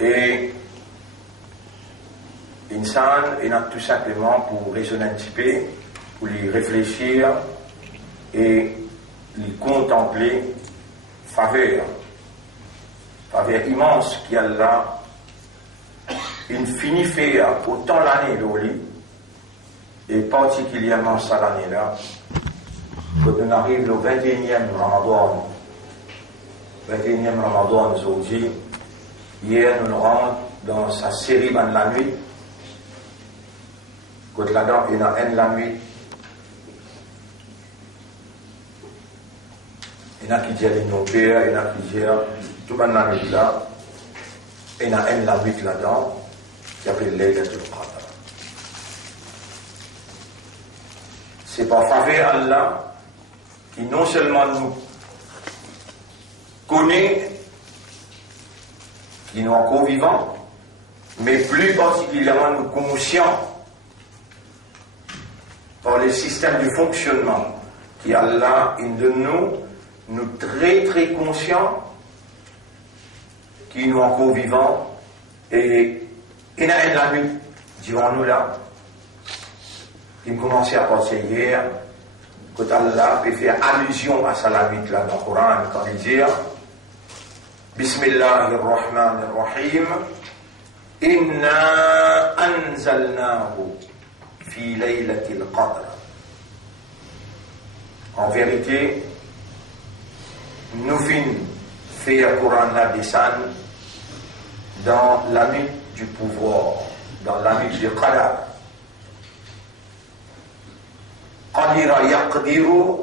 Et Insan est tout simplement pour raisonner un petit peu, pour y réfléchir et y contempler faveur immense qui a là, une finie fait autant l'année d'Oli, et particulièrement cette année-là, quand on arrive le 21e Ramadan, 21e Ramadan aujourd'hui, hier nous rentrons dans sa série de la nuit, quand là-dedans il y a un la nuit, il y en a qui disent nos pères, il y en a qui disent tout le la nuit là, il y en a un la nuit là-dedans, qui s'appelle Laylatul Qadr. C'est par faveur Allah qui non seulement nous connaît, qui nous est encore vivant, mais plus particulièrement nous conscients par le système de fonctionnement qui Allah une de nous très très conscients, qui nous est encore vivant, et il y a une la nuit, dirons-nous là, qui me commençait à penser hier, quand Allah peut faire allusion à ça la nuit là dans le Coran, quand il dit Bismillahirrahmanirrahim, Inna anzalnahu fi laylatil qadr. En vérité, nous finissons faire Coran la descend dans la nuit du pouvoir, dans la nuit du Qadar. Qadira yaqdiru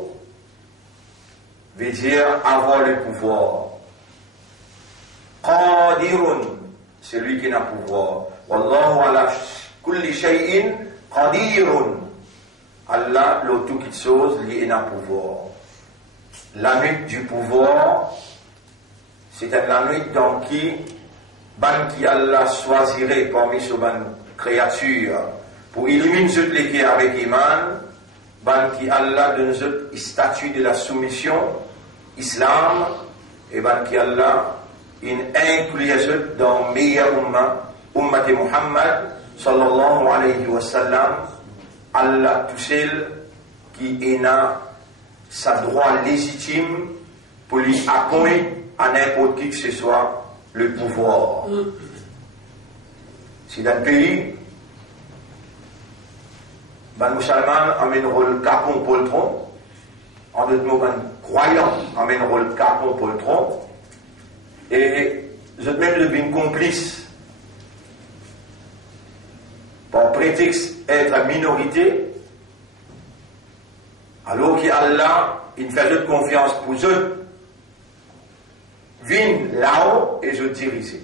veut dire avoir le pouvoir. Qadirun, celui qui n'a pouvoir. Wallahu ala kulli shay'in qadirun. Allah, le tout qui chose, lui n'a pouvoir. La nuit du pouvoir, c'est la nuit dans qui Allah choisirait parmi ces créatures pour éliminer toutes les qui avec iman, qui Allah donne le statut de la soumission, islam, et qui Allah inclut dans le meilleur ummat de Muhammad, sallallahu alayhi wa sallam, Allah tout seul qui a sa droit légitime pour lui appointer à n'importe qui que ce soit le pouvoir. Si dans le pays, les musulmans amènent un rôle capon pour le tronc, en d'autres mots, les croyants amènent un rôle capon pour le tronc, et vous êtes même devenu complice par prétexte d'être minorité, alors qu'Allah, il fait de confiance pour eux, viennent là-haut et je diriger.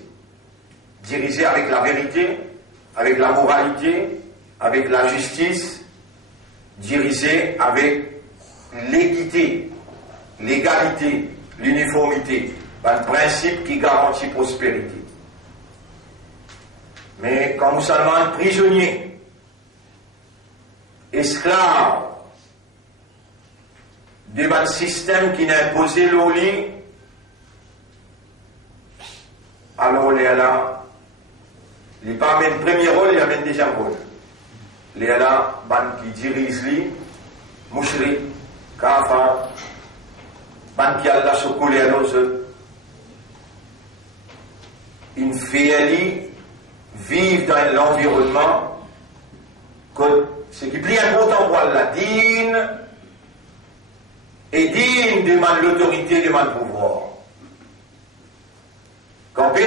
Diriger avec la vérité, avec la moralité, avec la justice, diriger avec l'équité, l'égalité, l'uniformité, un principe qui garantit prospérité. Mais quand musulmans prisonniers, esclaves, devant le système qui n'a imposé l'oli, alors les là, il n'est pas même premier rôle, il amène deuxième rôle. Les là, qui dirige lui, mouchri, kafa, qui a la chocolat à nos une fait vivre dans l'environnement, ce qui est plus important pour la dîne, et dîne demande l'autorité, demande le pouvoir. Quand on a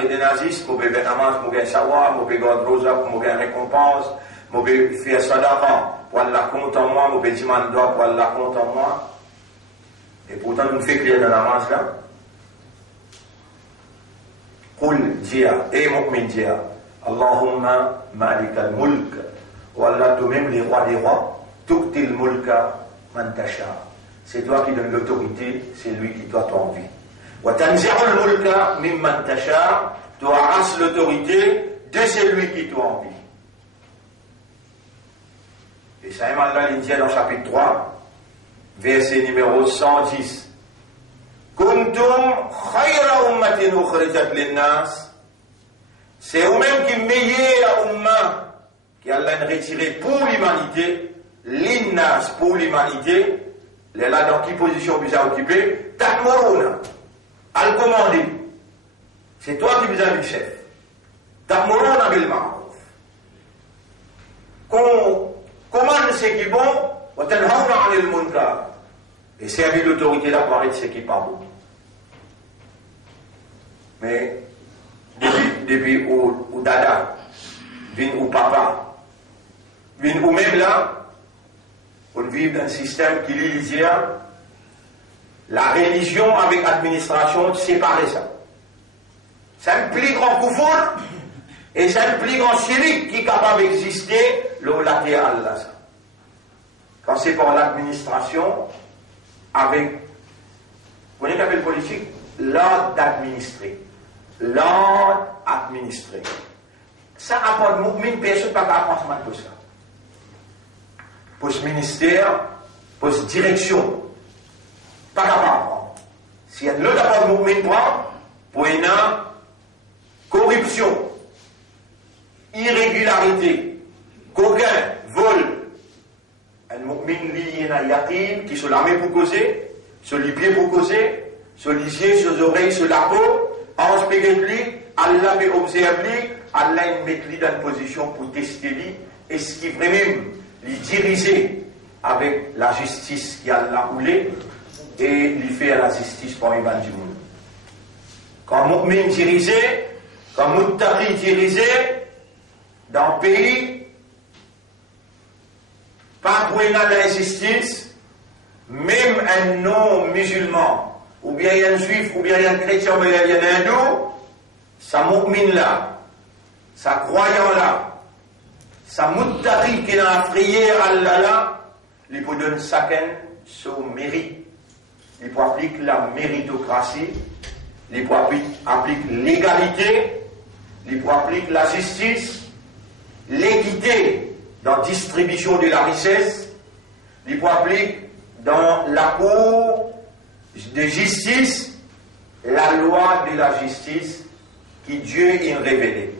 des nazistes, on peut faire namaz, on peut savoir, on peut faire rosa, on peut faire récompense, on peut faire sadaqa pour Allah compte en moi, on peut demander pour Allah compte en moi. Et pourtant, nous faisons clair dans la namaz là. Qul dia, et mu'min dia, Allahumma malik al-mulk, ou Allah, toi-même les rois des rois, tuqtil mulka man tasha. C'est toi qui donnes l'autorité, c'est lui qui doit t'envie. Tu arraches l'autorité de celui qui t'a envie. Et ça est maintenant l'Indien dans le chapitre 3, verset numéro 110. Kuntum khayra ummatin ukhrijat linnas C'est eux-mêmes qui meillent la Ummah, qui Allah retiré pour l'humanité, l'innas pour l'humanité, les là dans quelle position vous avez occupé, Ta'muruna, à le commander. C'est toi qui vous as le chef. Ta'muruna bil ma'ruf. Qu'on commande ce qui est bon, wa tanhawna 'anil munkar. Et servir l'autorité là pour arrêter ce qui n'est pas bon. Mais depuis au dada, vin au papa, vin ou même là, on vit dans un système qui lit la religion avec l'administration, séparer ça. C'est un plus grand kufur et c'est un plus grand shirk qui est capable d'exister le latéral là. Ça. Quand c'est par l'administration, avec, vous voyez qu'appelle politique, l'ordre d'administrer. L'ordre administré. Ça apporte mu'min, personne ne peut pas apprendre tout ça. Pour ce ministère, pour cette direction, pas capable d'apprendre. S'il y a de l'autre apporte mu'min prend, pour une corruption, irrégularité, coquin, vol, un mu'min lié à yatim, qui se la met pour causer, se les pieds pour causer, se les yeux, se les oreilles, se la peau, en spéguetli, Allah peut observer, Allah met lui dans une position pour tester lui, et ce qui vraiment lui diriger avec la justice qui a roulé, et lui fait la justice pour Ivan du monde. Quand Mu'min dirigé, quand Muttaqi dirigé, dans le pays, pas pour une injustice, même un non-musulman, ou bien il y a un juif, ou bien il y a un chrétien, ou bien il y a un hindou, sa mu'min là, sa croyant là, sa muttaqi qui est dans la prière à Allah là, il peut donner chacun son mérite. Il peut appliquer la méritocratie, il peut appliquer l'égalité, il peut appliquer la justice, l'équité dans la distribution de la richesse, il peut appliquer dans la cour de justice, la loi de la justice qui Dieu a révélée.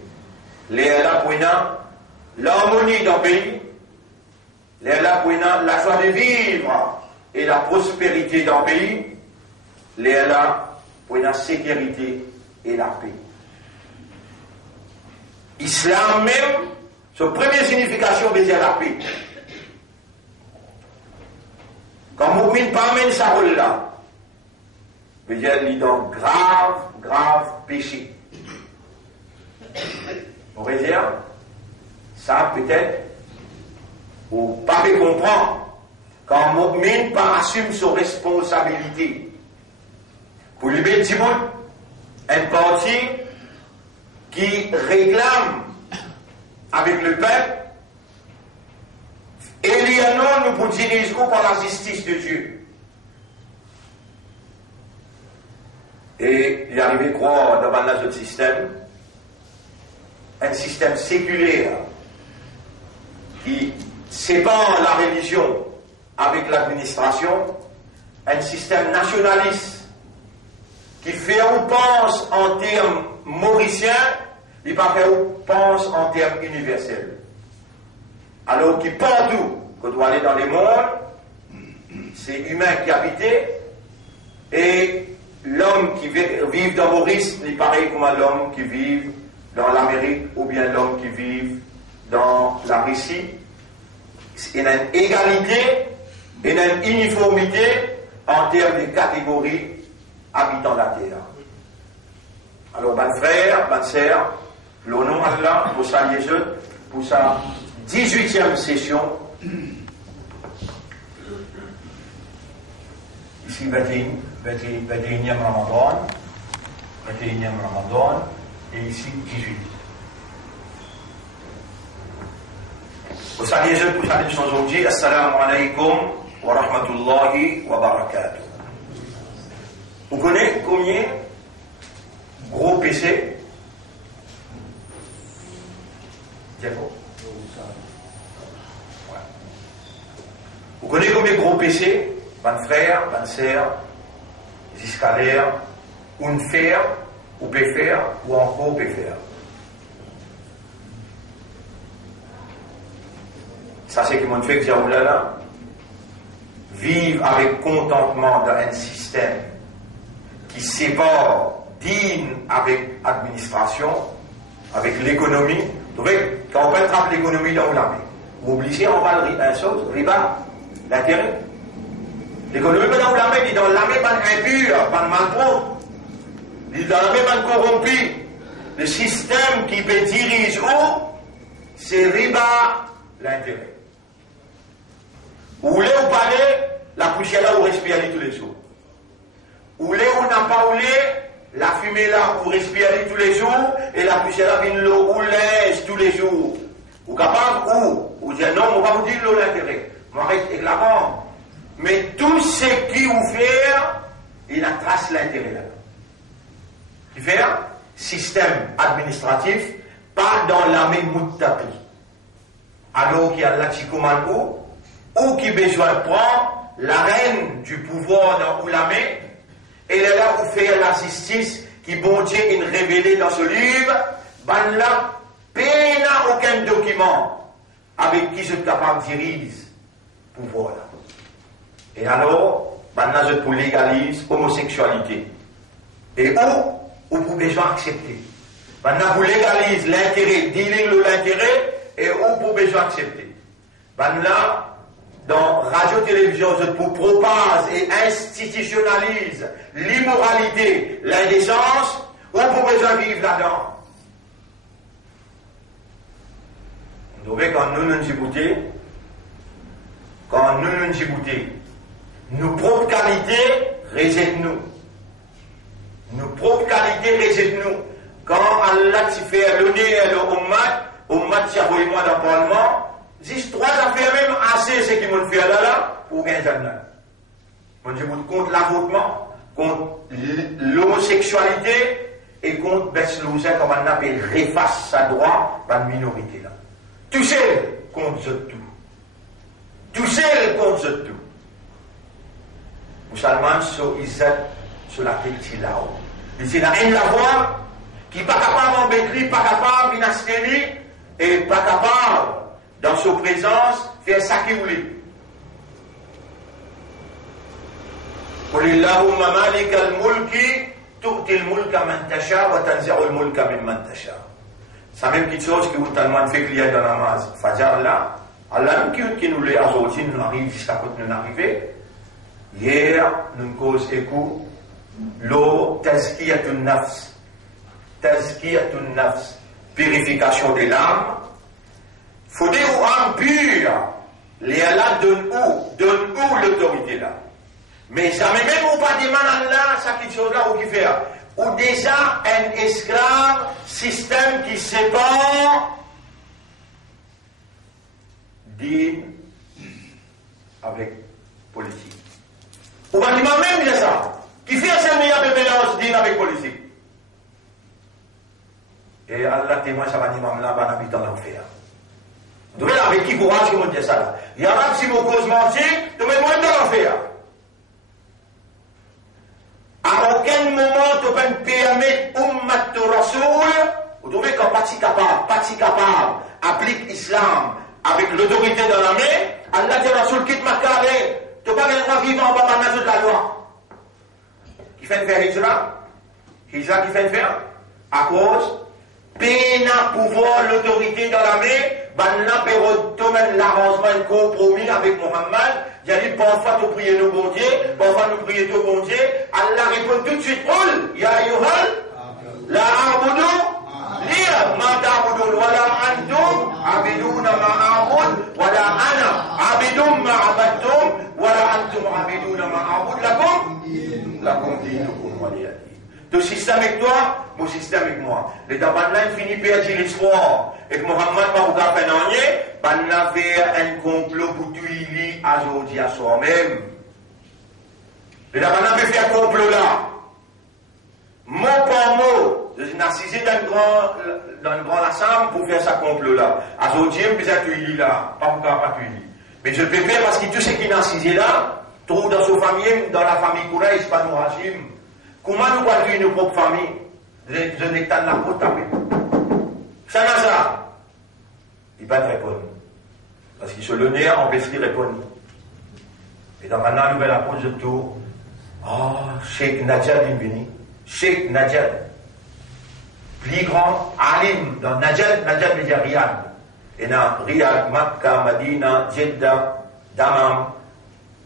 Les là pour l'harmonie dans le pays, les là pour la joie de vivre et la prospérité dans le pays, les là pour la sécurité et la paix. Islam même, sa première signification veut dire la paix. Quand Moumine pas amène sa rôle là, veut dire qu'il est dans grave péché. On va dire, ça peut-être, ou pas comprendre, quand Moumine pas assume ses responsabilités. Pour lui mettre du bout, un parti qui réclame avec le peuple, et il y a non, nous pour diriger par la justice de Dieu. Et il est arrivé à croire dans notre système, un système séculaire qui sépare la religion avec l'administration, un système nationaliste qui fait ou pense en termes mauriciens, il pas fait ou pense en termes universels. Alors qui partout, qu'on doit aller dans les mondes, c'est humain qui habitait, et l'homme qui vit dans Maurice n'est pareil comme l'homme qui vit dans l'Amérique ou bien l'homme qui vit dans la Russie. Il y a une égalité, il y a une uniformité en termes de catégories habitant la terre. Alors, mes frères, mes sœurs, l'honneur à Allah pour saluer eux pour sa 18e session. Ici, 21e Ramadan, 21e Ramadan, et ici 18. Pour saluer eux pour sa leçon aujourd'hui, Assalamu alaikum wa rahmatullahi wa barakatuh. Vous connaissez combien gros PC? D'accord. Ouais. Vous connaissez combien gros PC? Ban frère, ban sœur, escalaires, ou une faire, ou peut faire, ou encore peut faire. Ça, c'est que mon fait que j'ai là. Vivre avec contentement dans un système qui sépare digne avec l'administration, avec l'économie. Vous voyez, quand on peut attraper l'économie dans l'armée, vous obligez, on va un chose, riba, l'intérêt. L'économie dans l'armée, dit dans l'armée, pas impur, pas malpropre. Dit dans l'armée, pas corrompu. Le système qui peut diriger où, c'est riba, l'intérêt. Vous voulez ou parler, la poussière là, vous respirez tous les jours. Vous voulez ou n'a pas voulu, la fumée là, vous respirez tous les jours, et la poussière là, vient l'eau, vous laisse tous les jours. Vous capable ou, vous dites non, on va vous dire l'eau l'intérêt. On arrête avec la vente. Mais tout ce qui vous fait, il a trace l'intérêt là. Qui fait système administratif, pas dans la même moutapi. Alors qu'il y a l'Achikomano, ou qui besoin de prendre la reine du pouvoir dans Oulamé, elle est là pour faire la justice qui bon Dieu est révélé dans ce livre, ben là, peine aucun document avec qui je suis capable de diriger le pouvoir là. Et alors, ben là, je légalise l'homosexualité. Et où vous besoin accepter. Ben là, vous légalise l'intérêt, dealing l'intérêt, et où vous besoin accepter. Ben là, dans radio-télévision, je vous propage et institutionnalise l'immoralité, l'indécence, où vous besoin vivre là-dedans. Vous voyez, quand nous nous Djibouti, nos propres qualités rejette-nous. Nos propres qualités rejette-nous. Quand Allah t'y fait l'honneur et le Ummat t'y a voulu moi dans le Parlement, j'ai trois affaires même assez ce qui m'ont fait là pour gagner un Moi, je vous contre l'avortement, contre l'homosexualité et contre Beslouza, comme on appelle, réface sa droit par la minorité là. Tout seul contre tout. Tout seul contre tout. Musulmans sont Izzat sur la petite là-haut. C'est la haine la voix qui n'est pas capable d'embêter, pas capable d'inscrire et pas capable dans sa présence faire ça qu'il voulait. قل اللهم مالك الملك تؤتي الملك من تشاء وتنزع الملك ممن تشاء. C'est la même petite chose que vous tellement fait qu'il y a dans la namaz. Fajr là, Allah qui nous l'a aujourd'hui, nous arrive jusqu'à quand nous arrivons. Hier, nous cause écoute l'eau tazkiyatun nafs. Tazkiyatun nafs. Purification des larmes. Faut dire aux âmes pures, les Allah donne où l'autorité là. Mais jamais même ou pas demander à Allah, ça quelque chose là ou qui fait. Ou déjà un esclave, système qui sépare dîne avec politique. Ou pas demander même de ça. Qui fait un meilleur mélange dîne avec politique. Et Allah témoigne ça va dire là, va habiter dans l'enfer. Vous voyez avec qui courage qui monte ça là. Il y a pas si vos causes mentir, vous mettez moins dans l'enfer. À aucun moment tu peux permettre Ummat Rasoul, vous trouvez qu'un parti capable, applique l'islam avec l'autorité dans la main, Allah dit Rasoul quitte ma carré, tu ne peux pas vivre en bas de la loi. Qui fait faire Hijra qui fait faire à cause peine à pouvoir l'autorité dans la main, Banna Perot l'arrangement, un compromis avec Mohammed. Il dit parfois tu prier le bon Dieu, parfois nous prier le bon Dieu. Allah répond tout de suite, Ya Yuhal, la Abudu, Lia, ma ta'budun, wala antum, abiduna ma abud, wala ana, abidum ma abattum, wala antum, abiduna ma abud, lakum dinukum waliyadin. Ton système avec toi, mon système avec moi. Les Dabanlan finit par dire l'espoir. Et que Mohammed va vous faire un année, ben a fait un complot pour tuer aujourd'hui à soi-même. Les Dabanlan fait un complot là. Mot par mot, je suis assisé dans le grand assemblée pour faire ce complot là. Aujourd'hui, je vais tuer là, pas pour pas tuer. Mais je peux faire parce que tout ce qui est assisé là, trouve dans sa famille, dans la famille Kouraïs, pas nous Hachim. Comment nous voyons tuer nos propres familles? Je n'ai pas de la faute avec. Ça n'a ça. Il va te répondre. Parce que sur le nez, on peut se répondre. Et dans la nouvelle approche de tout, Cheikh Najad Invini, Cheikh Najad, plus grand alim dans Najad veut dire Riyad. Et dans Riyad, Makkah, Madina, Jeddah, Dammam,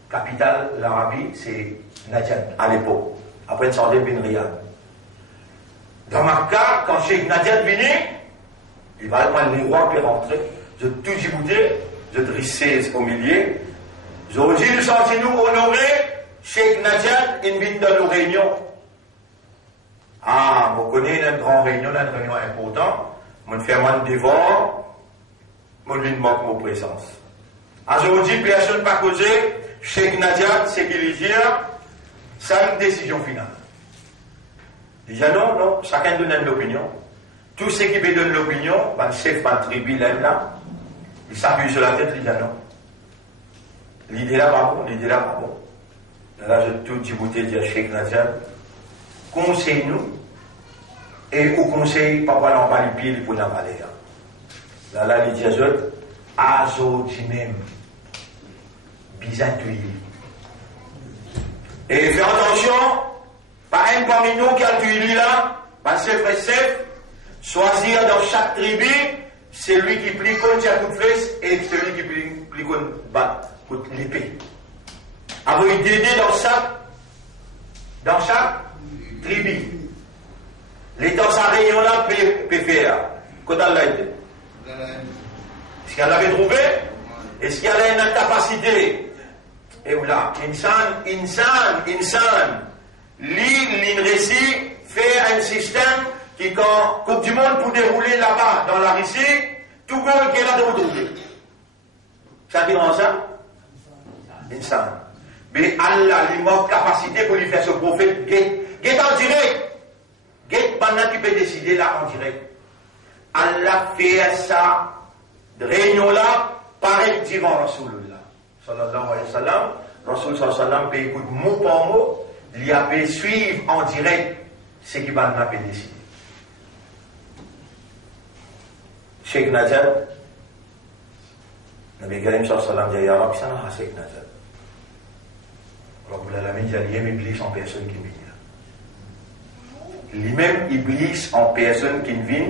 capitale, l'Arabie, c'est Najad à l'époque. Après, une sorte de Riyad. Dans Makkah, quand Cheikh Najad vient, il va aller le roi puis rentrer. Je tout Djibouti, je drissais au milieu. Aujourd'hui, nous sommes nous honorer Cheikh Najad in vient dans nos réunions. Ah, vous connaissez une grande réunion, une réunion importante. Mon fait un dévore, mon lui manque mon présence. Aujourd'hui, personne pas causé. Cheikh Najad, c'est qu'il y a, c'est une décision finale. Déjà non, chacun donne une opinion. Tous ceux qui donnent l'opinion, le chef de tribu, là, il s'appuie sur la tête, il dit non. L'idée là, pas bon. Là, je tout Djibouti dit à Cheikh Najad, conseille-nous, et au conseil, papa n'en pas les pieds, pour n'en pas les là, il dit à eux, azo même, bizantouille. Et fais attention, pas un parmi nous qui a tué là, chef, choisir dans chaque tribu, celui qui plie contre sa coup de flèche et celui qui plie contre l'épée. Avoir une idée dans chaque tribu. Les dans sa réunion là peut faire. Quand elle l'a aidé. Est-ce qu'elle l'avait trouvé? Est-ce qu'elle a une capacité? Et voilà, insan, l'INRESI fait un système qui, quand Coupe du Monde pour dérouler là-bas, dans la Russie, tout le monde qui est là de retrouver. Ça dit dans ça? Insan. Mais Allah, il manque capacité pour lui faire ce prophète. Guet en direct. Guet pendant qu'il peut décider là en direct. Allah fait ça, réunion-là, pareil devant Rasulullah. Sallallahu alayhi wa sallam. Rasul sallallahu alayhi wa sallam peut écouter mot par mot, il a pu suivre en direct ce qui va nous décider. Cheikh Najad, Nabi Karim sallallahu alayhi wa sallam dit, Ya Rabbi, ça n'a pas Cheikh Najad. Rabbul Alamin dit, il y a Iblis en personne qui vient. Lui-même, Iblis en personne qui vient,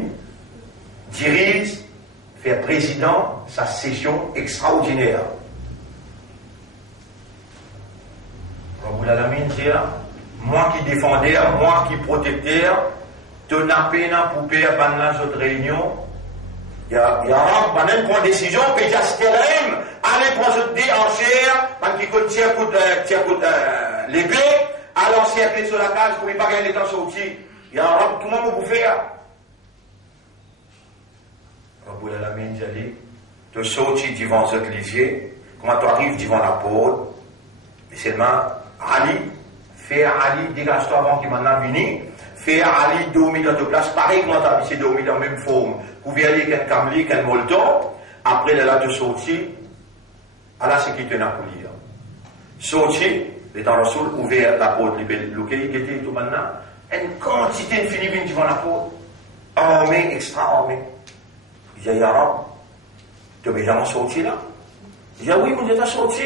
dirige, fait président sa session extraordinaire. Rabbul Alamin dit, moi qui défendais, moi qui protectais, ton appel pour faire dans notre réunion, il y a un point de décision, puis il y a allez prendre des enchères, qui coûte l'épée, à l'ancien pied sur la case, pour ne pas gagner les temps sortis. Il y a un tout le monde pour faire. Rabbul Alamin dit, tu sortis devant cette lisier, comment tu arrives devant la porte, et seulement Ali, fais Ali, dégage-toi avant qu'il m'en a venu, fais Ali dormir dans ta place, pareil comment tu as habitué dormir dans la même forme, couvert avec un camli, un molleton, après là de sortir, Allah c'est qui te n'a pas lire. Sortir, l'étant Rasoul, ouvert la porte, lequel était tout maintenant, une quantité infinie devant la porte, armée, extra-armée. Il dit, Ya Rab, tu veux jamais sortir là? Il dit, oui, vous êtes sorti.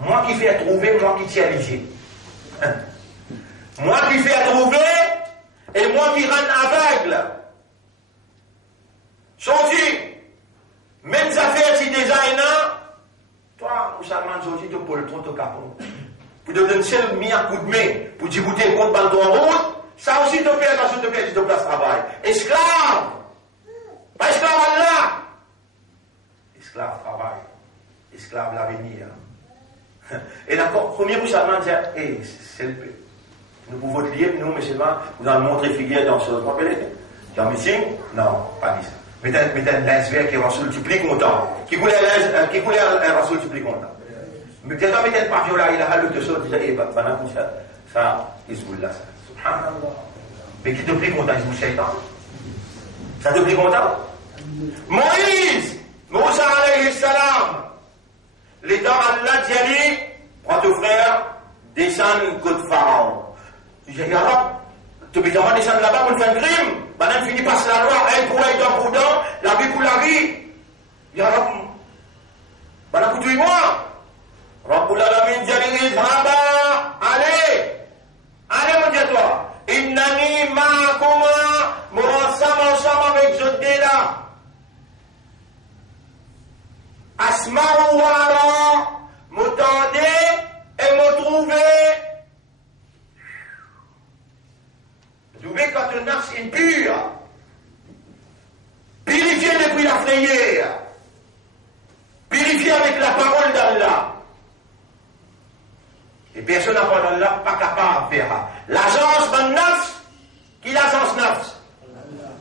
Moi qui fais trouver, moi qui tiens les moi qui fais trouver, et moi qui rends aveugle. Sorti. Même affaires qui designer, toi, vous savez, sorti, tu peux le prendre au capot. Pour te donner seul mis un coup de main, pour débouter contre bandon en route, ça aussi te fait attention, te fait, tu te places travail. Esclave! Pas esclave Allah! Esclave travail. Esclave l'avenir. Et d'accord, premier vous savez dire, c'est le peu. Nous pouvons te lier, nous, mais seulement, vous allez montrer figure dans ce que vous appelez. Dans le meeting? Non, pas dit ça. Mettez un lance-vert qui est Rasoul, tu plies content. Qui coulait un Rasoul, tu plies content. Mais peut-être mettez un pavillon là, il a halou de ça, il dit, ça, Hizbullah, ça. Subhanallah. Mais qui te plie content, Hizbul Shaitan? Ça te plie content? Moïse, Moussa alayhi salam. L'état Allah dit, prends ton frère, descends côté Pharaon. Il dit, Ya Rab, tu peux descendre là-bas pour faire un crime. Maintenant, fini passe la loi, un pour un, deux pour deux, la vie pour la vie. Ya Rab, Voilà, écoutez-moi. Rabbul Alamin dit, Izhaba, allez mon Dieu, toi. Innani ma'akuma, moi ensemble avec Jodé là. Asma'u wara, m'entendez et me trouvez. Trouvez quand le nafs est impur. Purifié depuis la frayère. Purifié avec la parole d'Allah. Et personne n'a pas d'Allah, pas capable de faire. L'agence de nafs, qui l'agence nafs?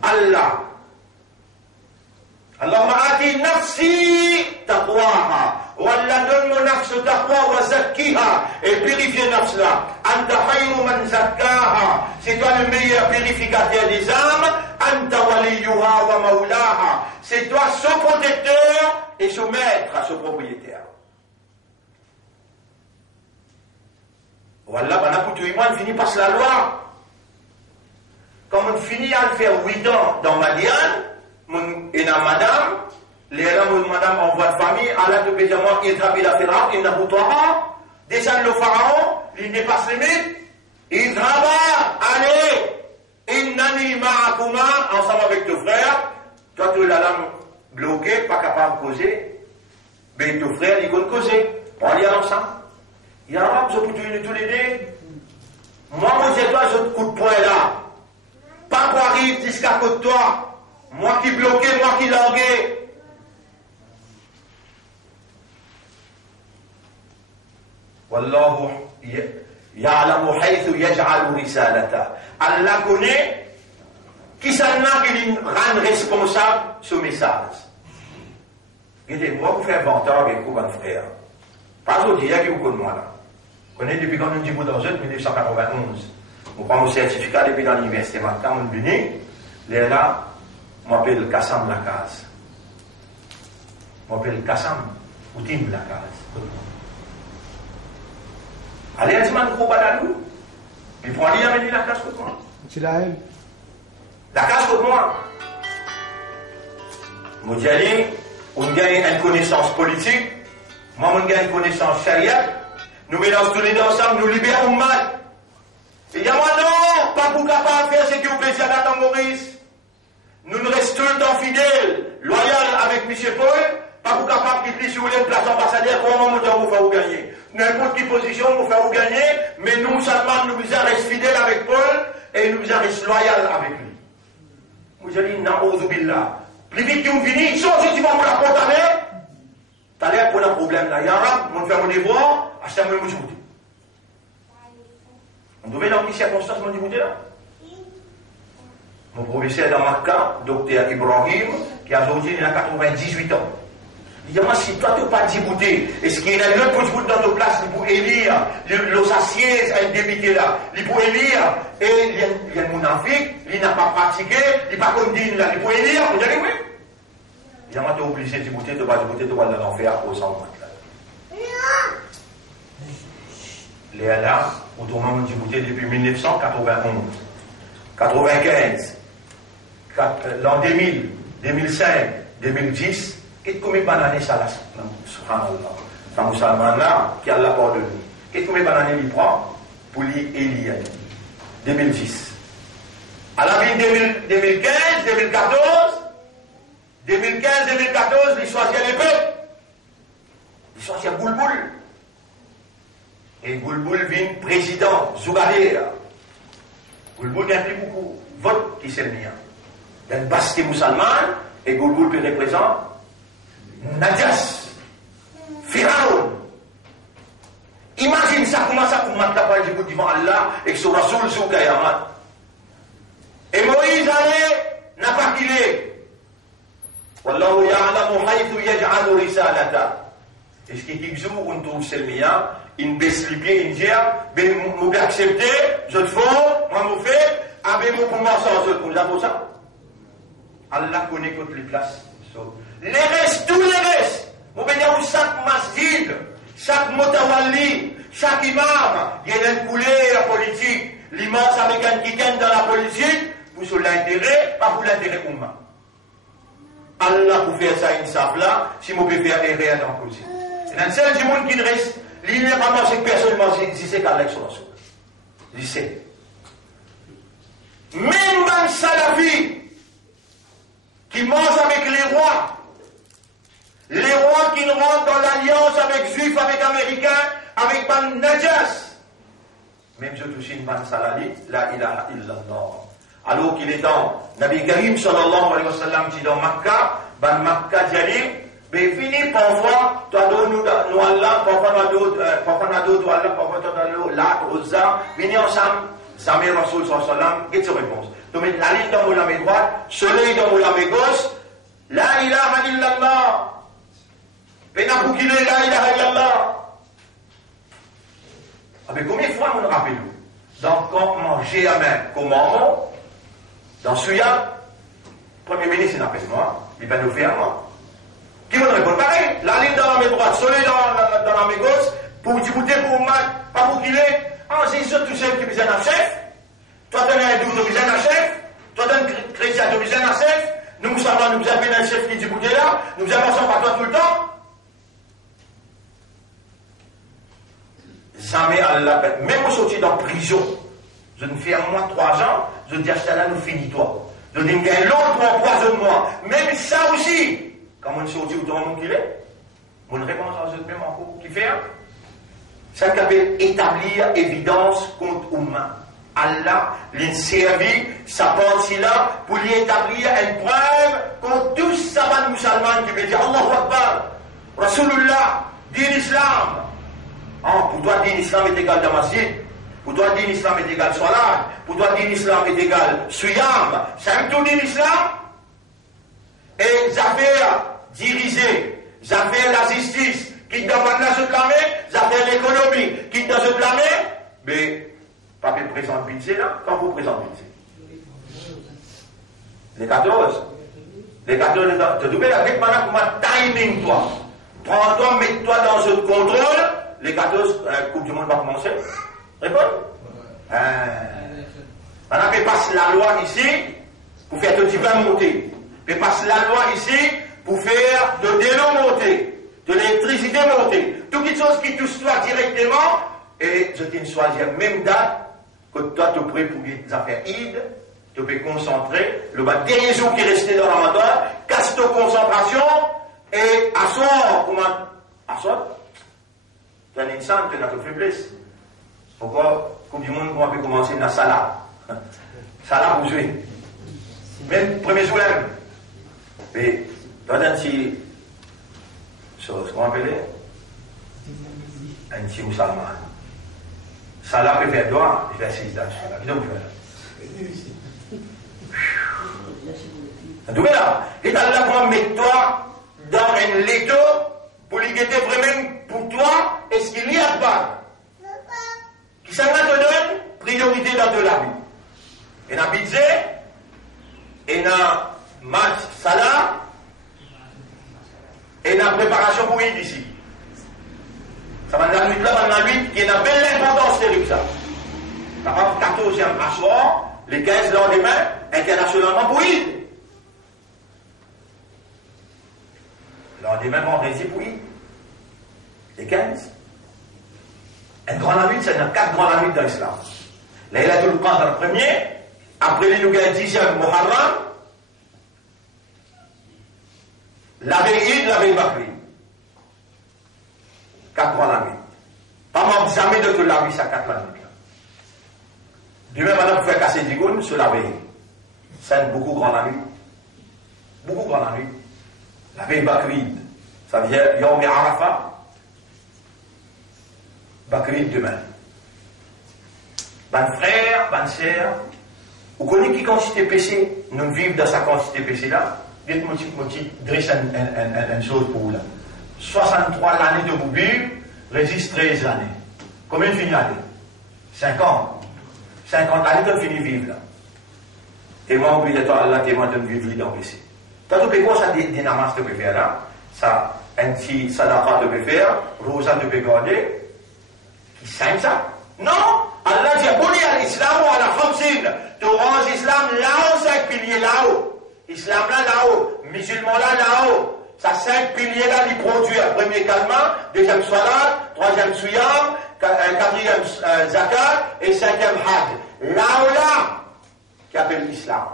Allah. Allahumma ati nafsi taqwaha. Wa Allah donne mon nafs taqwa wa zakkiha. Et purifie nafs là. Anta khayru man zakkaha. C'est toi le meilleur purificateur des âmes. Anta waliyuha wa maulaha. C'est toi son protecteur et son maître à son propriétaire. Voilà, ben, écoutez-moi, on finit par la loi. Quand on finit à le faire 8 ans dans Madiane, et dans madame, madame envoie de famille, Allah te bédamment, il travaille la Pharaon, il n'a pas descend le pharaon, il dépasse les limites, il travaille, allez, innani ma'akuma, ensemble avec ton frère, toi tu as la lame bloquée, pas capable de causer, mais ton frère, il peut causer, on y a ensemble. Il y a un je peux te tous les deux. Moi, c'est toi, je te coup de poing là. Pas quoi arrive jusqu'à côté de toi. Moi qui bloquais, moi qui languais. Wallahu ya'lamu haythu yaj'alu risalata. Allah connaît qui s'en a qui rend responsable ce message. Regardez-moi, vous faites 20 ans avec vous, mon frère. Pas aujourd'hui, il y a qui vous connaît moi là. On est depuis quand nous disons dans 1991. On prend mon certificat depuis dans l'université matin, on est venu. Là, on m'appelle Kassam Lakaz. On m'appelle Kassam Outim Lakaz. Allez, un dimanche, gros baladou. Puis pour aller amener la case contre moi. Tu l'as elle. La case contre moi. Moi, j'ai dit, on gagne une connaissance politique. Moi, on gagne une connaissance charia. Nous mélangeons tous les deux ensemble, nous libérons le mal. Il y a moi non, pas pour capable de faire ce qui vous plaît à Maurice. Nous ne restons tout le temps fidèles, loyaux avec M. Paul, pas pour capable de plus sur les places ambassadeurs, comment on va vous gagner. N'importe quelle position, on va vous gagner, mais nous seulement, nous restons fidèles avec Paul et nous restons loyaux avec lui. Moi, je dis, non, billah. Plus vite que vous finissez, soit je vais vous la condamner. T'as l'air pour un problème là. Yarab, on fait mon devoir, acheter mon dégoûté. On devait dans quelles circonstances mon dégoûté là? Mon professeur dans Makka, docteur Ibrahim, qui a aujourd'hui 98 ans. Il dit, moi, si toi tu n'es pas dégoûté, est-ce qu'il y a un autre pour dans nos places, il pour élire, les assises à une débité là, il pour élire, et il y a un mounafik, il n'a pas pratiqué, il n'a pas comme dit là, il pour élire, vous allez oui? Il y a tu es obligé de goûter, tu vas dans l'enfer au centre. Les là, au tournant de Djibouti depuis 1991, 95, l'an 2000, 2005, 2010, qu'est-ce que combien d'années ça là, subhanallah, ça musulman là, qui a la part de nous. Qu'est-ce que combien d'années il prend pour l'élire 2010. À la fin 2015, 2014, 2015-2014, il choisit les peuples. Il choisit Boulboul. Et Boulboul vient président, Zougadir. Boulboul n'a plus beaucoup de votes qui s'est mis. Il y a une basque musulmane, et Boulboul peut représenter Nadjas, Pharaon. Imagine ça, comment ça pour mettre la parole du devant Allah et que son Rasoul sous Kayamat. Et Moïse allait, n'a pas quitté. Wallahu ya'lamu haythu yaj'alu risalata. Est-ce qu'il dit que on trouve Selmia, il baisse les pieds, il dit, ben, vous acceptez, je te fais, moi, vous faites, avec mon pour moi, ça, vous l'avez ça. Allah connaît toutes les places. Les restes, tous les restes, vous voyez où chaque masjid, chaque motawalli, chaque imam, il y a une couleur politique. L'imam avec un kiken dans la politique, vous sur l'intérêt, pas pour l'intérêt humain. Allah pour faire ça, une sable là, si vous pouvez faire erreur dans la politique. Et dans le seul du monde qui reste, il n'est pas mangé personnellement, si c'est qu'Allah sur la soupe. Il sait. Même dans Salafi, qui mange avec les rois qui rentrent dans l'alliance avec Juifs, avec Américains, avec Ban Najas, même je touche une ban Salali, la ilaha illallah. Alors qu'il est dans Nabi Karim sallallahu alayhi wa sallam, qui est dans Makkah, Ban Makkah Djali, mais fini parfois, toi nous Allah, parfois nous Allah, parfois nous là, Uzza, venez ensemble, Samir Rasoul sallallahu alayhi wa sallam, qu'est-ce que réponse? Donc la ligne dans la main droite, soleil dans la main gauche, la ilaha illallah. Penabukile la ilaha illallah. Mais combien de fois on rappelle nous? Donc quand manger à main, comment? Dans Souya, Premier ministre il appelle moi, il va nous faire moi. Qui va nous répondre pareil? La ligne dans la main droite, soleil dans la main gauche, pour discuter pour mal, pas pour qu'il est. Ah, c'est ça tout seul qui besoin d'un chef. Toi tu as un doute, tu besoin d'un chef. Toi tu as un chrétien, tu besoin d'un chef. Nous savons, nous avons un chef qui dit là, nous avançons par toi tout le temps. Jamais Allah, même au sortir dans prison, je ne fais à moi 3 ans, je dis à là, nous finis-toi. Je dis, gagne l'autre pour empoisonne-moi. Même ça aussi, quand on sortit au temps qu'il est, on réponse à ce même encore qui fait. Ça s'appelle établir évidence contre Oumma. Allah lui servit sa partie là pour lui établir une preuve contre tous les sabbats musulmans qui veut dire Allahu Akbar, Rasulullah, dit l'islam. Pour toi, dire l'islam est égal Damascus. Pour toi, dire l'islam est égal Salat. Pour toi, dire l'islam est égal Suyam. C'est un tout dire l'islam. Et les affaires dirigées, les affaires la justice, qui doivent maintenant se blâmer, les affaires l'économie, qui doivent se blâmer, mais pas de présent budget là, quand vous présentez budget. Les 14. Les 14, tu dois la mettre maintenant comme un timing, toi. Prends-toi, mets-toi dans ce contrôle. Les 14, Coupe du Monde va commencer. Réponds. Maintenant, on passe la loi ici pour faire de divin monter. On passe la loi ici pour faire de l'élo monter, de l'électricité monter. Toutes les choses qui touchent toi directement. Et je t'ai choisi la même date que toi tu es prêt pour les affaires Eid. Tu peux concentrer. Le dernier jour qui est resté dans la Ramadan, casse ta concentration et assoir. Comment assoir? Tu as une sainte, tu as une faiblesse. Pourquoi, Coupe du Monde, on peut commencer dans la Salah. Salah, vous jouez. Même premier jour, même. Mais, tu as un petit chose, comment on appelle? Un petit musulman. Salah peut faire droit, il fait 6 dates. Qu'est-ce qu'on fait? En tout cas, là, et Allah va mettre toi dans un leto pour lui guetter vraiment pour toi, est-ce qu'il y a pas? Qui ça te donne priorité dans de la vie. Et dans le budget, et dans le match Salah, et dans la préparation pour Eid ici. Ça va dans la nuit là, dans la nuit, qui est une belle importance de ça. Ça va 14e assoir, les 15 lendemain, internationalement pour Eid. Lendemain, vendredi pour Eid. Les 15. Un grand nuit, c'est dans 4 grands nuits dans l'islam. Laylatul Qadr premier, après les nous gagnons 10e Muharram, la veille Eid, la veille Bakri. 4 grands nuits. Pas même jamais de toute la vie, ça 4 nuits. Demain, maintenant, vous faites casser du goût sur la veille. C'est beaucoup grand nuit. Beaucoup grand nuit. La veille Bakri, ça vient Yom Arafat. Bakri demain. Ban frère, ban sœur, vous connaissez qui quantité péché, nous vivons dans sa quantité péché là, dites-moi dresse une chose pour vous là. 63 années de vous vivre, résiste 13 années. Combien de finit l'année? 50. 50 années de finir vivre là. Témoin obligatoire, Allah témoin de vivre dans le péché. Tant que quoi ça des namas de faire là, ça, un petit sadaqa de faire, rosa de garder. C'est ça? Non! Allah dit, abonné à l'islam ou à la khamsin. Tu rends l'islam là-haut, 5 piliers là-haut. Islam là-haut. Musulman là-haut. Ça 5 piliers là, ils produisent premier calmant, deuxième salat, troisième souyam, quatrième zakat et cinquième hajj. Là ou là, qui appelle l'islam.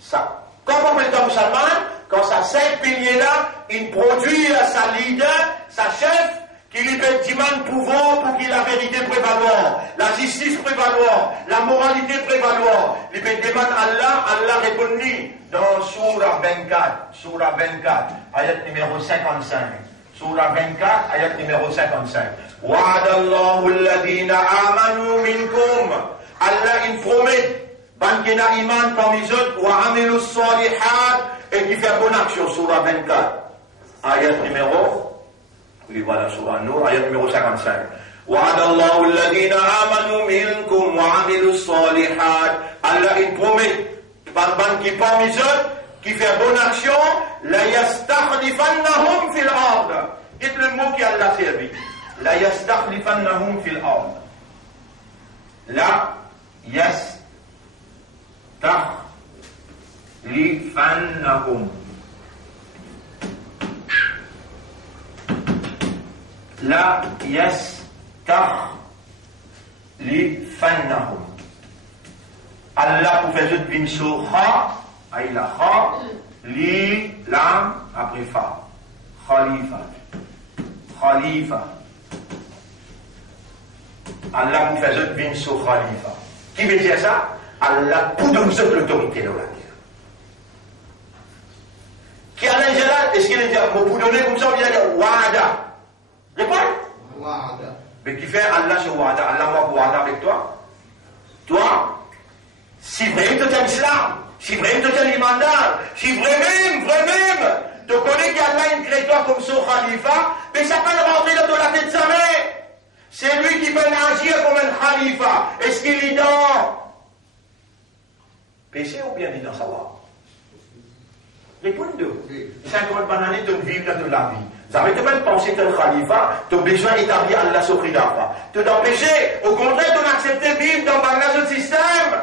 Ça. Comme on est musulman, quand ça 5 piliers là, il produit sa leader, sa chef, qui lui peut demander pouvoir pour qu'il la vérité prévaloir, la justice prévaloir, la moralité prévaloir. Il peut demander Allah, Allah répond dans Surah 24, ayat numéro 55. Surah 24, ayat numéro 55. Wa'adallahu alladhina amanu minkum. Allah il promet, ban qui n'a iman parmi eux, wa amilu salihat, et qui fait bonne action, Surah 24. Ayat numéro oui, voilà, Surah Nur, ayat numéro 55. Wa'adallahu alladhina amanu minkum wa amilu salihat. Allah il promet, ban qui parmi eux, qui fait bonne action, la yastakhlifannahum fil ard. Dites le mot qui Allah servi. La yastakhlifannahum fil ard. La yastakhlifannahum. La yastakhlifannahum. Allah pour faire une sur kha, aïla kha, li, lam, après fa. Khalifa. Allah pour faire une sur khalifa. Qui veut dire ça? Allah pour donner l'autorité de la terre. Qui a l'ingénieur, est-ce qu'il est dit pour donner comme ça, on vient dire wa'ada. Réponds. Wa'ada. Mais qui fait Allah sur wa'ada? Allah moi wa'ada avec toi? Toi? Si vraiment tu es l'islam, si vraiment tu es l'imandar, si vraiment, tu connais qu'Allah crée toi comme son khalifa, mais ça peut rentrer dans la tête de sa mère. C'est lui qui peut agir comme un khalifa. Est-ce qu'il est dans péché ou bien il est dans savoir? Répondez-vous. 50 bananes, tu vis dans la vie. Ça ne veut pas penser que le khalifa, tu as besoin d'établir Allah sur khilafa. Tu as péché. Au contraire, tu as accepté de vivre dans un système.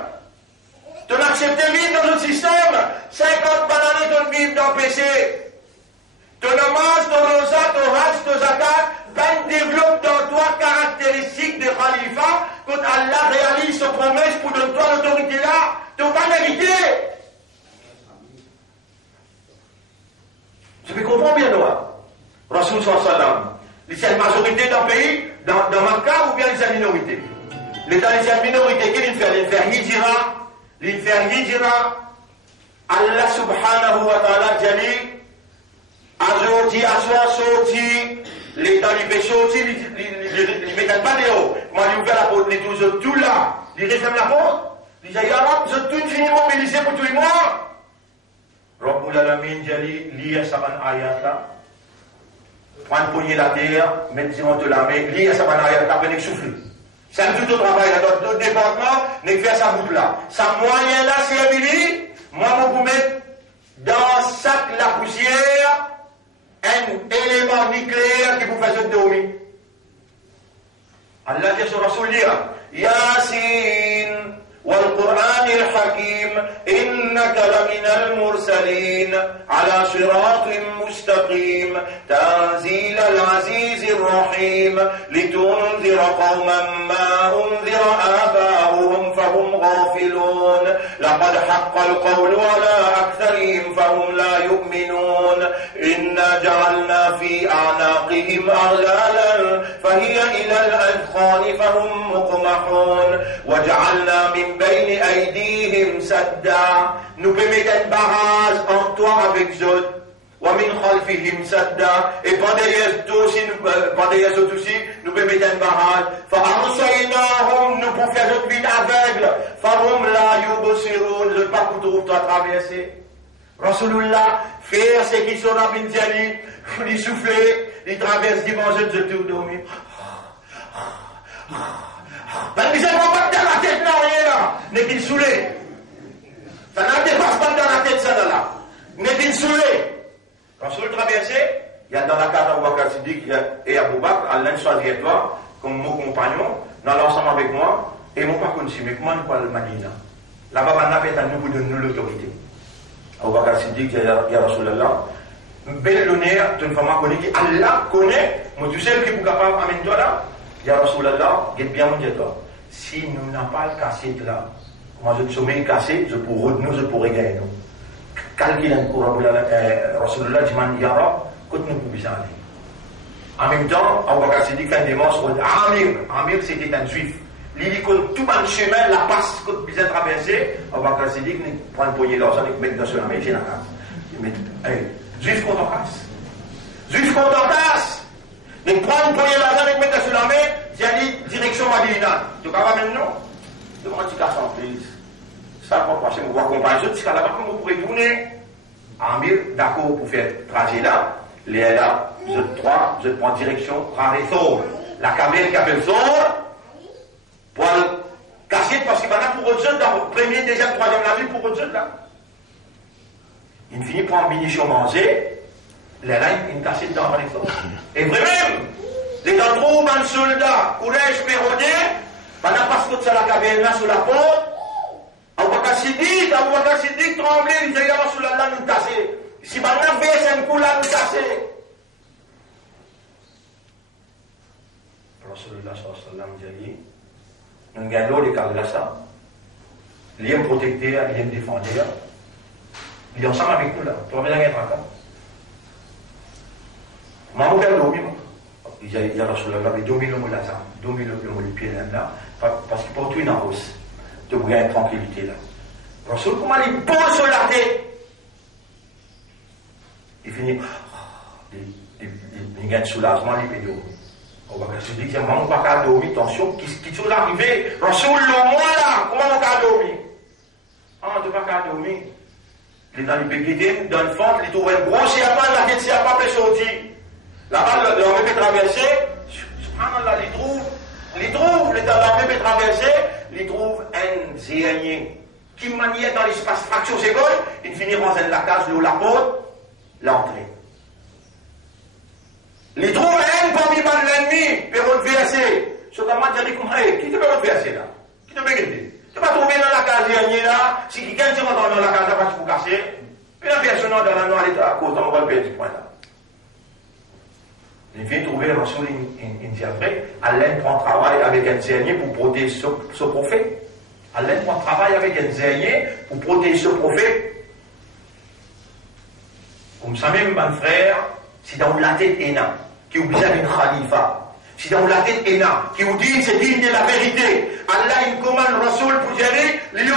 Tu as accepté de vivre dans un système. 50 bananes, tu vivre dans le péché. Ton namaz, ton rosa, ton hajj, ton zakat, ben développe dans toi caractéristiques de khalifa. Quand Allah réalise son promesse pour donner toi l'autorité là, tu n'as pas mérité. Je me comprends bien, Noah. Rasoul sallam. Il y a une majorité dans le pays, dans Makkah, ou bien il y a une minorité. L'état, il y a une minorité. Qu'est-ce qu'il fait? Il fait hijra. Il fait hijra. Allah subhanahu wa ta'ala dit Azoti, Aswasoti, l'État lui fait sortir, il ne met pas dehors. Moi, il ouvre la porte, il dit tout là. Il referme la porte. Il dit Ya Rab, vous êtes tout fini mobilisé pour tous les mois. Rabbul Alamin, Jali, lia saban ayata. Prends une poignée la terre, mettez entre la main, lia saban ayata, après souffler. C'est un tout au travail, dans d'autres départements, n'est fait sa boucle là. Sa moyen là, c'est Abili, moi, je vous mettre dans sac la poussière, un élément nucléaire qui vous faisait dormir. Allah dit sur Rasoul Yasin. والقرآن الحكيم إنك لمن المرسلين على صراط مستقيم تنزيل العزيز الرحيم لتنذر قوما ما أنذر آباؤهم فهم غافلون لقد حق القول على أكثرهم فهم لا يؤمنون إنا جعلنا في أعناقهم أغلالا فهي إلى الأذقان فهم مقمحون وجعلنا من بين أيديهم سدا nous pouvons mettre un barrage en toi avec eux ومن خلفهم سدا et derrière eux aussi nous pouvons mettre un barrage فأغشيناهم nous pouvons faire une ville aveugle فهم لا يبصرون le pas pour tout traverser Rasulullah faire ce qui sera bin Jali lui souffler il traverse dimanche de tout dormir ben, ils ne vont pas dans la tête là, rien là, n'est qu'il saoulé. Ça n'a dépasse pas dans la tête, ça là. N'est qu'il saoulé. Quand sur le traversé, il y a dans la carte d'Abou Bakr Siddiq et Abou Bakr, Allah choisit toi comme mon compagnon, dans l'ensemble avec moi, et moi pas connu, mais comment nous parlons le Madina. Là-bas, on a fait à nous pour donner l'autorité. Abou Bakr Siddiq, il y a Rasulallah, belle l'honneur d'une femme connue qui Allah connaît, moi tu sais qui est capable d'amener toi là, ya Rasulallah, guette bien mon Dieu toi. Si nous n'avons pas le cassette là, moi je sommeil cassé, je pourrais gagner nous. Calcul un courant Rasulallah dit man ya Rab, quand nous pouvons bien aller. En même temps, Abu Bakr Siddiq fait un démence sur Amir c'était un juif. Il compte tout le chemin, la passe que vous avez traversée, Abu Bakr Siddiq prend une poignée d'argent et met dans la main, j'ai la casse. Juif contre en casse. Juif contre en casse. Il prend une poignée d'argent et met dans la main, j'ai dit direction Madina. Tu vas pas maintenant? Demande un petit casse en prise. Ça, pour passer, on va accompagner ce là-bas, comment vous pourrez tourner. Amir, d'accord pour faire le trajet là. Les là, vous êtes trois, vous êtes en direction Raréthor. La caméra qui appelle Thor, pour le cacher, parce qu'il va là pour autre dans le premier, deuxième, troisième la vie pour autre là. Il finit par un munition manger, les là, il casse dans Raréthor. Et vraiment, les gens trouvent un soldat, courage, pérodé, pendant parce que ça la caméra sur la porte, Abu Bakr Siddiq tremblait, il disait, ya Rasulallah, nous casser. Si maintenant verse un coup là, nous casser. Rasulullah sallallahu alayhi wa sallam dit, nous gagnons les cas de ça. Il est protecteur, il est défendeur. Il est ensemble avec nous là. Tu vas bien être là. Maman gagne l'homme. Il y a Rasulullah, mais 2000 hommes là, 2000 hommes les pieds là, parce qu'il porte une hausse. Tu vas gagner tranquillité là. Rasul, comment il pose sur la tête? Il finit, il gagne soulagement, il peut dormir. On va se dire, comment on va pas dormir, attention, qui est arrivé, Rasoul, le mois là, comment on va dormir? Ah, on ne peut pas dormir. Il est dans les péquetés, dans le fond, il trouve un gros siapa, la tête siapa peut sortir. Là-bas, l'armée peut traverser, subhanallah, il trouve, l'armée peut traverser, il trouve un zéanier qui maniait dans l'espace fraction seconde, il finit dans la case, l'eau la porte, l'entrée. Les trouve un parmi l'ennemi, peut reverser. Ce qu'on m'a dit, qui te peut reverser là? Qui te peut guetter? Tu vas trouver dans la case dernière là, si quelqu'un se rentre dans la case là, tu peux casser. Puis la personne dans la noire, elle est à côté, on va le perdre du point là. Il vient trouver Rasoul, il dit après, Allah prend travail avec un zénier pour protéger ce prophète. Allah prend travail avec un zénier pour protéger ce prophète. Comme ça même, mon frère, si dans la tête énorme, qui oublie une khalifa, si dans la tête énorme, qui vous dit c'est digne de la vérité, Allah il commande Rasoul pour dire, il y a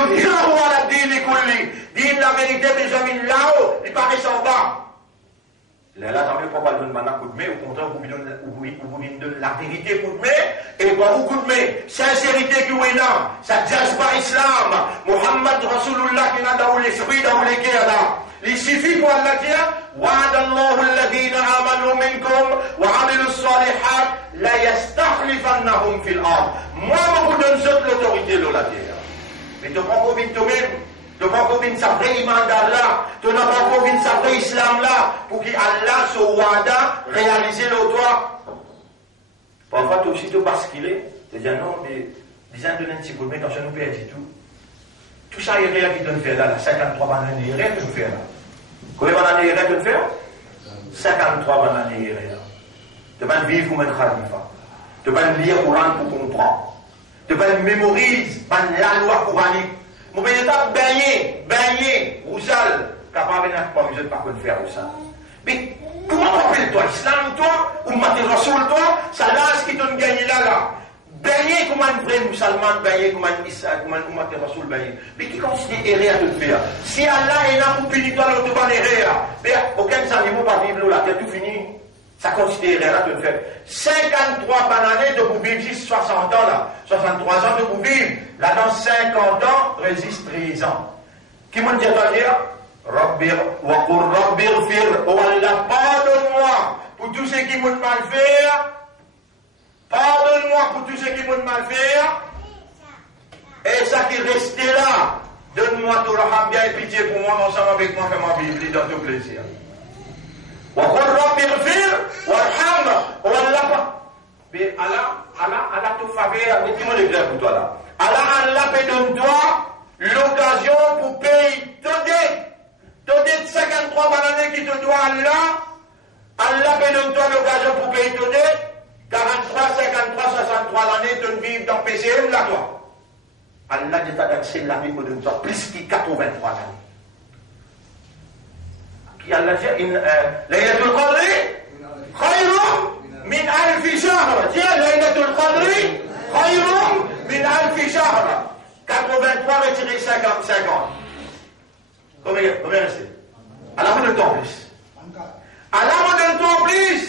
la vérité, Benjamin là-haut, il paraît en bas. Là, ça ne veut pas donner un coup de main, au contraire, vous donne la vérité coup de main, et pas beaucoup de main. Sincérité qui est là, ça ne jase pas l'islam. Muhammad Rasulullah qui n'a dans l'esprit, dans les cœurs là. Il suffit pour Allah dire, وعد الله الذين آمنوا منكم وعملوا الصالحات لا يستخلفنهم في الأرض. Moi, je vous donne cette l'autorité de la terre. Mais tu n'as pas envie de toi-même. Tu n'as pas envie de savoir l'iman d'Allah. Tu n'as pas envie de savoir l'islam là. Pour qu'Allah se wada réaliser le toi. Parfois, tu aussi, tu bascules. Tu dis non, mais disons de un petit peu de main, quand je nous perds du tout. Tout ça, il y a rien qui donne faire là. 53 bananes, il y a rien qui donne faire là. Combien de bananes il y a rien qui donne faire? 53 bananes, il y a rien. Tu vas vivre comme un khalifa. Tu vas lire le Coran pour comprendre. Tu vas mémoriser la loi coranique. Mon pays est baigné, roussal, capable de ne pas faire ça. Mais comment rappelle-toi, Islam toi, ou Maté Rasoul toi, ça là, ce qui donne gagné là. Baigné comme un vrai musulman, baigné comme un Issa, comme un Maté Rasoul baigné. Mais qui considère errer à te faire? Si Allah est là pour punir toi, l'autre va errer. Mais aucun niveau pas vivre là, tout fini. Ça considère errer à te faire. 53 bananes de vous vivre 60 ans là. 63 ans de vous vivre. Là dans 50 ans, résiste 13 ans. Qui m'a dit à dire? Rabbir, waqur Rabbir fir, oh Allah, pardonne-moi pour tous ceux qui m'ont mal fait. Pardonne-moi pour tous ceux qui m'ont mal fait. Et ça qui est resté là, donne-moi tout raham bien et pitié pour moi, ensemble avec moi, fais-moi vivre dans tout plaisir. Waqur Rabbir fir, warham, oh Allah. Mais Allah te faveur, mais dis-moi le grec pour toi là. Allah peut donne-toi l'occasion pour payer ton dette 53 bananes qui te le doigt à Allah, Allah donne-toi l'occasion pour payer ton dette, 43, 53, 63 l'année, tu ne vives dans PCM là, toi. Allah dit à c'est l'année que donne-toi plus que 83 l'année. Qui Allah dit, Laylatul Qadri, khayrun min alfi shahr. Tiens, Laylatul Qadri, khayrun min alfi shahr. 83 retiré 50. Combien reste? Allah vous donne-toi plus. Allah vous donne-toi plus.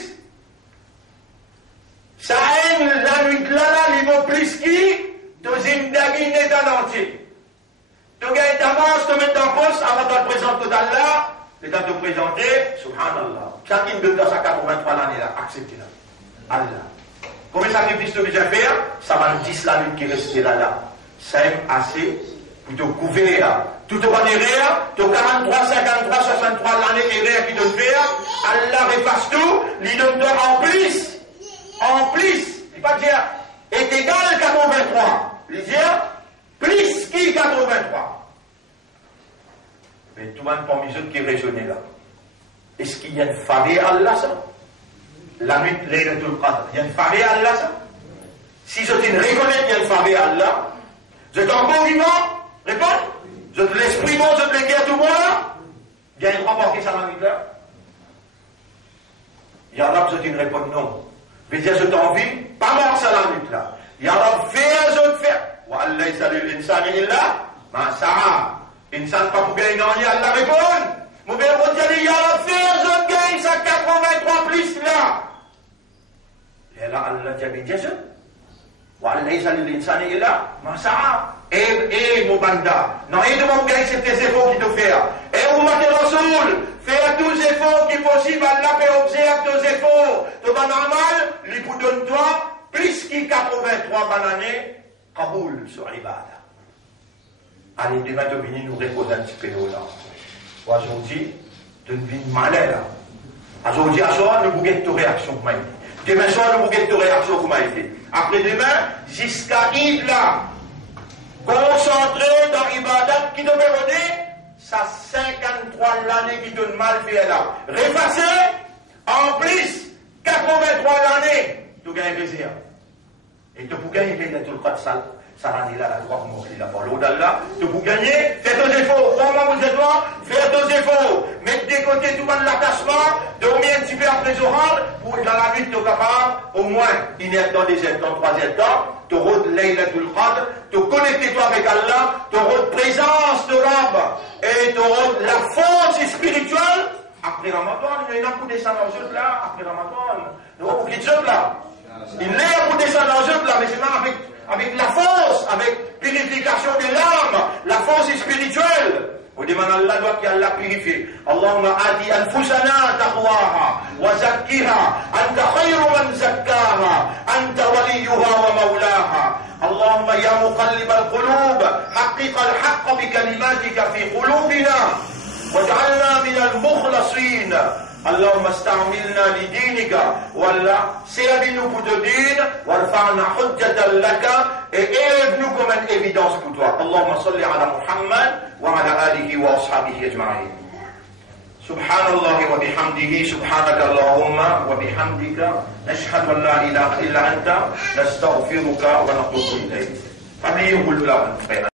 Ça aime la nuit là, il vaut plus qui? Tu zindagi n'est en entier. Tu gagnes ta manche, tu mets ta poste avant de te présenter d'Allah, et de te présenter, subhanallah. Chacun de dans sa 83 l'année là, acceptez-la. Allah. Combien de sacrifices tu déjà faire? Ça va nous dire la nuit qui reste là. Ça aime assez pour te couvrir. Tout au bas derrière, tu 43, 53, 63 l'année derrière qui te fait, Allah efface tout, il donne en plus. En plus, il ne pas dire est égal à 83. Il dit plus qui 83. Mais tout le monde parmi eux qui raisonne là. Est-ce qu'il y a une faveur à Allah ça? La nuit, Laylatul Qadr, il y a une faveur à Allah ça? Si je te reconnais qu'il y a une faveur à Allah, je suis encore vivant, réponds. Je te l'esprit bon, je te l'éclaire tout bon là. Il y a une rapport qui ça la nuit là. Il y a là que je te réponds non. Je vais dire, je t'envie, pas mort ça la nuit là. Il y a là, faire, je te fais. Wa Allah salut l'insan illa ma sa'a. Insan pas pour gagner, Allah répond. Mon père, on dit, il y a là, faire, je gagne ça 83 plus là. Et là, Allah dit, je. Wa Allah salut l'insan illa ma sa'a. Mon banda. Non, et de mon gars, c'est tes efforts qui te fait. Et vous mettez Rasoul, faire tous les efforts qui sont possibles, Allah peut observer tous les efforts. Tu vas normal, il vous donne toi, plus que 83 bananes, Kaboul sur l'Ibada. Allez, demain, tu viens nous répondre un petit peu là. Aujourd'hui, tu viens malade là. Aujourd'hui, à soir, nous bouguez de réaction que m'avez fait. Demain soir, nous bouguez de réaction que m'avez fait. Après demain, jusqu'à Id là. Concentré dans l'ibadat qui devait donner, ça 53 l'année qui donne mal fait là. Réfacé, en plus, 83 l'année, tu gagnes plaisir. Et tu peux gagner tout le cas de ça l'année là, la droite, mon clé, la parole d'Allah, tu peux gagner, fais deux efforts, vraiment vous êtes là, fais deux efforts, mettre de côté tout le monde l'attachement, dormir un petit peu après Zohar, pour dans la nuit, tu es capable, au moins, il est dans des temps, troisième temps, tu auras Laylatul Qadr, tu connectes-toi avec Allah, tu auras présence de l'âme, et tu auras la force spirituelle. Après Ramadan, il y a un coup de descendre dans le là, après Ramadan, il y a un coup de descendre là. Il est un coup de descendre dans le là, mais c'est avec la force, avec purification de l'âme, la force spirituelle. Vous demandez à Allah doit qu'il la purifie. Allahumma ati anfusana taqwaha wa zakkiha anta khayru man zakkaha anta waliyuha wa mawlaha. Allahumma ya muqallib al-qulub haqqiq al-haqq bi kalimatika fi qulubina waj'alna min al-mukhlasin. اللهم استعملنا لدينك ولا سيبنو pour te dire وارفعنا حجة لك et élève-nous comme une évidence pour toi. اللهم صل على محمد وعلى آله وأصحابه أجمعين. سبحان الله وبحمده سبحانك اللهم وبحمدك نشهد أن لا إله إلا أنت نستغفرك ونتوب إليك.